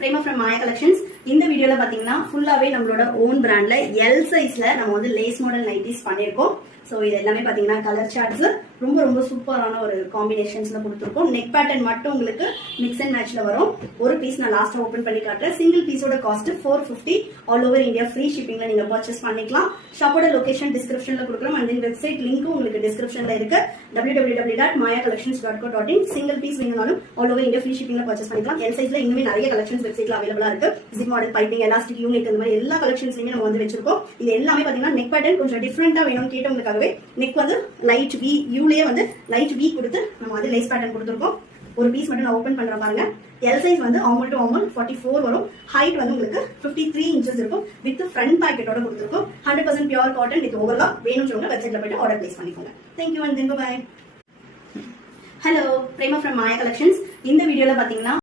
Prema from Maya collections. இந்த வீடியோல பாத்தீங்கன்னா ஃபுல்லாவே நம்மளோட ஓன் பிராண்ட்ல எல் சைஸ்ல நம்ம வந்து லேஸ் மாடல் நைட்டிஸ் பண்ணிருக்கோம். சோ இது எல்லாமே பாத்தீங்கன்னா கலர் சார்ட்ஸ் ரொம்ப ரொம்ப சூப்பரான ஒரு காம்பினேஷன்ஸ்ல கொடுத்துருக்கோம். நெக் பேட்டர்ன் மட்டும் உங்களுக்கு மிக்ஸ் அண்ட் மேட்ச்ல வரும். ஒரு பீஸ் நான் லாஸ்டா ஓபன் பண்ணி காட்டுறேன். சிங்கிள் பீஸோட cost 450. All over India free ஷிப்பிங்ல நீங்க பர்ச்சேஸ் பண்ணிக்கலாம். ஷாப்போட லொகேஷன் டிஸ்கிரிப்ஷன்ல கொடுக்குறோம். அண்ட் தென் வெப்சைட் லிங்க்கும் உங்களுக்கு டிஸ்கிரிப்ஷன்ல இருக்கு. www.mayacollections.co.in. சிங்கிள் பீஸ் வேணும்னாலும் ஆல் ஓவர் இந்தியா ஃப்ரீ ஷிப்பிங்ல பர்ச்சேஸ் பண்ணிக்கலாம். எல் சைஸ்ல இன்னுமே நிறைய கலெக்ஷன்ஸ் வெப்சைட்ல அவைலபிளா இருக்கு. Zip model, piping, elastic, unique இந்த மாதிரி எல்லா கலெக்ஷன்ஸ்லயுமே நம்ம வந்து வச்சிருக்கோம். இது எல்லாமே பாத்தீங்கன்னா நெக் பேட்டர்ன் கொஞ்சம் டிஃபரெண்டா வேணும்னு கேட்டவங்களுக்காகவே நெக் வந்து லைட் வி யூலயே வந்து லைட் வி கொடுத்து நம்ம வந்து லேஸ் பேட்டர்ன் கொடுத்துருக்கோம். ஒரு பீஸ் மட்டும் நான் ஓபன் பண்றேன் பாருங்க. எல் சைஸ் வந்து ஆர்மல் டு ஆர்மல் 44 வரும். ஹைட் வந்து உங்களுக்கு 53 இன்ச்சஸ் இருக்கும். வித் ஃப்ரண்ட் பாக்கெட்டோட கொடுத்துருக்கோம். 100% பியூர் காட்டன் வித் ஓவர்லாக். வேணும்னு வெப்சைட்ல போயிட்டு ஆர்டர் பிளேஸ் பண்ணிக்கோங்க. Thank you and then bye. Hello, Prema from Maya collections. இந்த வீடியோல பாத்தீங்கன்னா